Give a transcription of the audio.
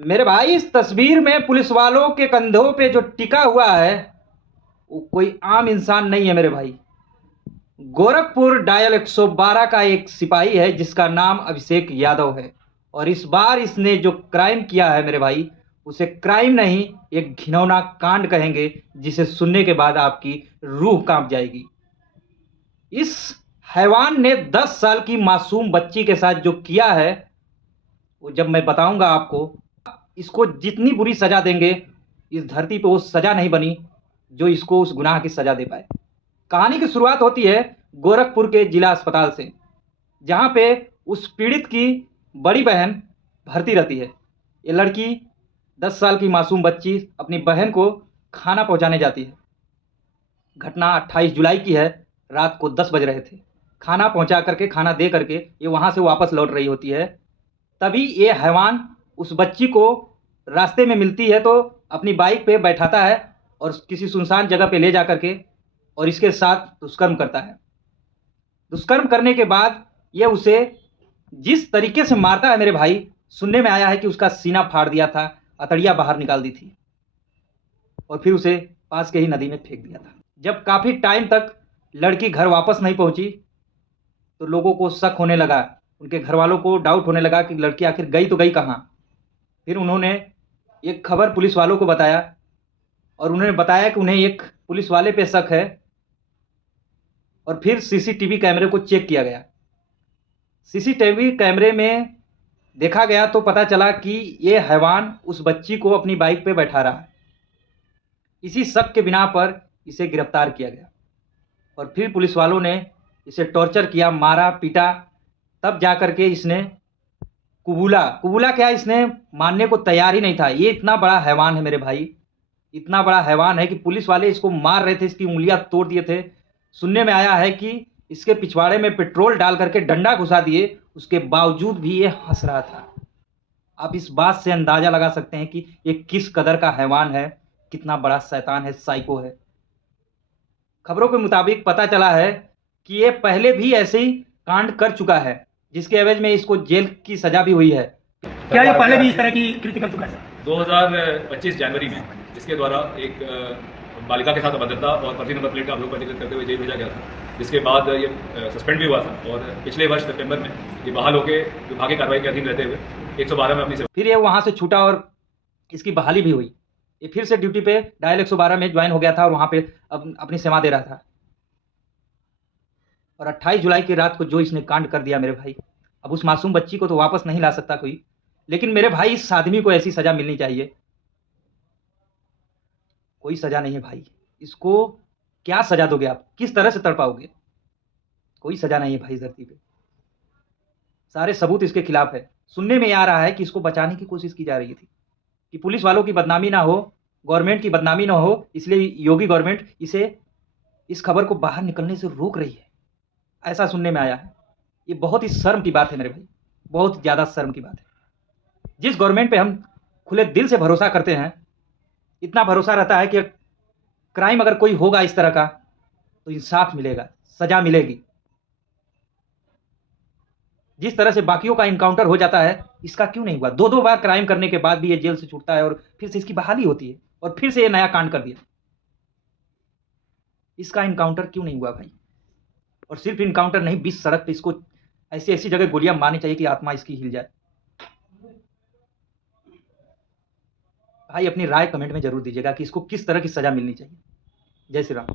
मेरे भाई, इस तस्वीर में पुलिस वालों के कंधों पे जो टिका हुआ है वो कोई आम इंसान नहीं है मेरे भाई। गोरखपुर डायल 112 का एक सिपाही है जिसका नाम अभिषेक यादव है। और इस बार इसने जो क्राइम किया है मेरे भाई, उसे क्राइम नहीं, एक घिनौना कांड कहेंगे जिसे सुनने के बाद आपकी रूह कांप जाएगी। इस हैवान ने 10 साल की मासूम बच्ची के साथ जो किया है वो जब मैं बताऊंगा आपको, इसको जितनी बुरी सजा देंगे, इस धरती पे वो सजा नहीं बनी जो इसको उस गुनाह की सजा दे पाए। कहानी की शुरुआत होती है गोरखपुर के जिला अस्पताल से, जहां पे उस पीड़ित की बड़ी बहन भर्ती रहती है। ये लड़की 10 साल की मासूम बच्ची अपनी बहन को खाना पहुंचाने जाती है। घटना 28 जुलाई की है। रात को 10 बज रहे थे। खाना पहुंचा करके, खाना दे करके ये वहां से वापस लौट रही होती है। तभी ये हैवान उस बच्ची को रास्ते में मिलती है तो अपनी बाइक पे बैठाता है और किसी सुनसान जगह पे ले जा करके और इसके साथ दुष्कर्म करता है। दुष्कर्म करने के बाद ये उसे जिस तरीके से मारता है मेरे भाई, सुनने में आया है कि उसका सीना फाड़ दिया था, अतड़ियाँ बाहर निकाल दी थी और फिर उसे पास के ही नदी में फेंक दिया था। जब काफ़ी टाइम तक लड़की घर वापस नहीं पहुंची तो लोगों को शक होने लगा, उनके घर वालों को डाउट होने लगा कि लड़की आखिर गई तो गई कहाँ। फिर उन्होंने एक खबर पुलिस वालों को बताया और उन्होंने बताया कि उन्हें एक पुलिस वाले पे शक है। और फिर सीसीटीवी कैमरे को चेक किया गया। सीसीटीवी कैमरे में देखा गया तो पता चला कि ये हैवान उस बच्ची को अपनी बाइक पे बैठा रहा है। इसी शक के बिना पर इसे गिरफ्तार किया गया और फिर पुलिस वालों ने इसे टॉर्चर किया, मारा पीटा। तब जा करके इसने कुबूला कुबूला क्या, इसने मानने को तैयार ही नहीं था। ये इतना बड़ा हैवान है मेरे भाई, इतना बड़ा हैवान है कि पुलिस वाले इसको मार रहे थे, इसकी उंगलियां तोड़ दिए थे। सुनने में आया है कि इसके पिछवाड़े में पेट्रोल डाल करके डंडा घुसा दिए, उसके बावजूद भी ये हंस रहा था। आप इस बात से अंदाजा लगा सकते हैं कि ये किस कदर का हैवान है, कितना बड़ा शैतान है, साइको है। खबरों के मुताबिक पता चला है कि ये पहले भी ऐसे ही कांड कर चुका है, जिसके एवज में इसको जेल की सजा भी हुई है। क्या ये पहले भी इस तरह की कृत्य कर चुका है? 2025 जनवरी में इसके द्वारा एक बालिका के साथ अभद्रता और फर्जी नंबर प्लेट का अभियोग पंजीकृत करते हुए जेल भेजा गया था, जिसके बाद ये सस्पेंड भी हुआ था और पिछले वर्ष सितंबर में ये बहाल होकर विभागीय कार्रवाई के अधीन रहते हुए 112 में अपनी फिर ये वहां से छूटा और इसकी बहाली भी हुई। ये फिर से ड्यूटी पे डायल 112 में ज्वाइन हो गया था और वहां पे अपनी सेवा दे रहा था। और 28 जुलाई की रात को जो इसने कांड कर दिया मेरे भाई, अब उस मासूम बच्ची को तो वापस नहीं ला सकता कोई, लेकिन मेरे भाई इस आदमी को ऐसी सजा मिलनी चाहिए। कोई सजा नहीं है भाई, इसको क्या सजा दोगे आप, किस तरह से तड़पाओगे? कोई सजा नहीं है भाई धरती पे। सारे सबूत इसके खिलाफ है। सुनने में आ रहा है कि इसको बचाने की कोशिश की जा रही थी कि पुलिस वालों की बदनामी ना हो, गवर्नमेंट की बदनामी ना हो, इसलिए योगी गवर्नमेंट इसे इस खबर को बाहर निकलने से रोक रही है, ऐसा सुनने में आया है। ये बहुत ही शर्म की बात है मेरे भाई, बहुत ज़्यादा शर्म की बात है। जिस गवर्नमेंट पे हम खुले दिल से भरोसा करते हैं, इतना भरोसा रहता है कि क्राइम अगर कोई होगा इस तरह का तो इंसाफ मिलेगा, सजा मिलेगी। जिस तरह से बाकियों का इनकाउंटर हो जाता है, इसका क्यों नहीं हुआ? 2-2 बार क्राइम करने के बाद भी ये जेल से छूटता है और फिर से इसकी बहाली होती है और फिर से ये नया कांड कर दिया। इसका इनकाउंटर क्यों नहीं हुआ भाई? और सिर्फ इनकाउंटर नहीं, 20 सड़क पे इसको ऐसी ऐसी जगह गोलियां मारनी चाहिए कि आत्मा इसकी हिल जाए। भाई अपनी राय कमेंट में जरूर दीजिएगा कि इसको किस तरह की सजा मिलनी चाहिए। जय श्री राम।